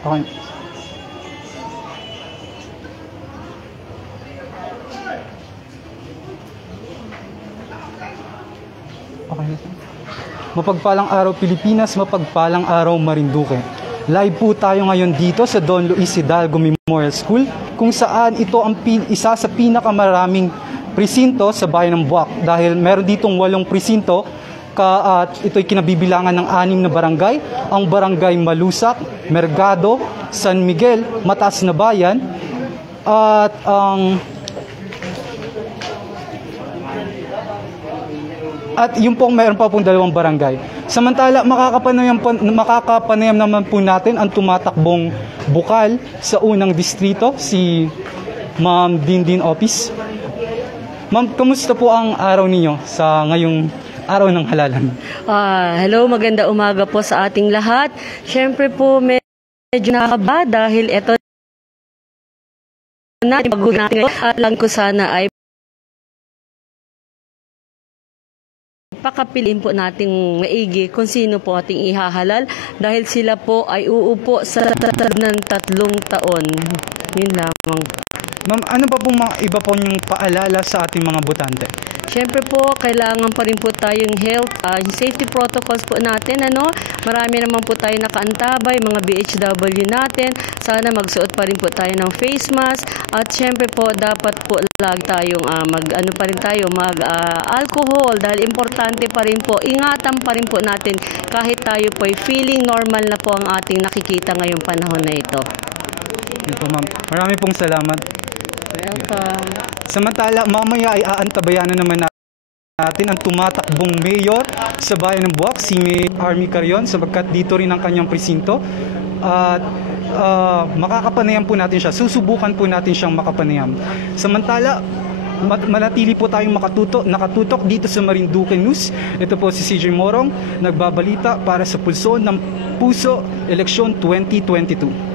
Okay. Okay. Mapagpalang araw Pilipinas, mapagpalang araw Marinduque. Live po tayo ngayon dito sa Don Luis Hidalgo Memorial School kung saan ito ang isa sa pinakamaraming presinto sa bayan ng Buwak dahil meron ditong 8 presinto at ito'y kinabibilangan ng 6 na barangay, ang Barangay Malusak, Mergado, San Miguel, Mataas na Bayan at yung pong mayroon pa pong 2 barangay. Samantala, makakapanayam naman po natin ang tumatakbong bukal sa unang distrito, si Ma'am Dindin Opis. Ma'am, kamusta po ang araw ninyo sa ngayong araw ng halalan? Hello, maganda umaga po sa ating lahat. Siyempre po, medyo nakakaba dahil ito na natin at lang ko sana ay pakapiliin po nating maigi kung sino po ating ihahalal dahil sila po ay uupo sa tatag ng 3 taon. Yun lamang. Ma'am, ano pa pong mga iba po yung paalala sa ating mga botante? Siyempre po, kailangan pa rin po tayong health, safety protocols po natin. Marami naman po tayo nakaantabay, mga BHW natin. Sana magsuot pa rin po tayo ng face mask. At siyempre po, dapat po lagi tayong mag-alcohol dahil importante pa rin po. Ingatan pa rin po natin kahit tayo po ay feeling normal na po ang ating nakikita ngayong panahon na ito. Ito, ma'am. Marami pong salamat. Welcome. Samantala, mamaya ay aantabayanan naman natin ang tumatakbong mayor sa bayan ng Buwak, si Mayor Army Carion, sapagkat dito rin ang kanyang presinto. At makakapanayam po natin siya. Susubukan po natin siyang makapanayam. Samantala, manatili po tayong nakatutok dito sa Marinduque News. Ito po si CJ Morong, nagbabalita para sa Pulso ng Puso Eleksyon 2022.